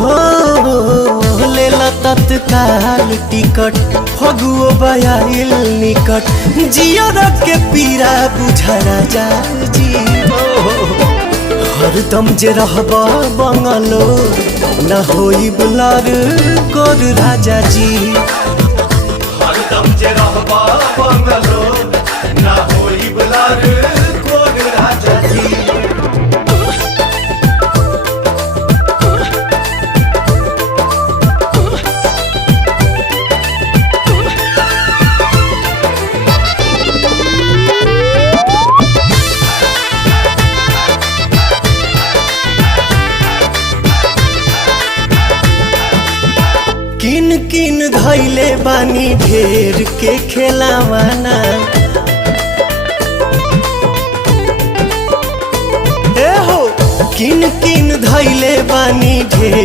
हो लेला तत्काल टिकट फगुओ बयाइल निकट जियर के पीरा बुझा राजा जी हरदम जे रहबा बंगलो न होई बुलार कोर राजा जी हरदम जे रहबा बंगलो ना होई बुलार कोर राजा जी। किन किन धैले बानी ढेर के खेलावाना ए हो किन किन धैले बानी ढेर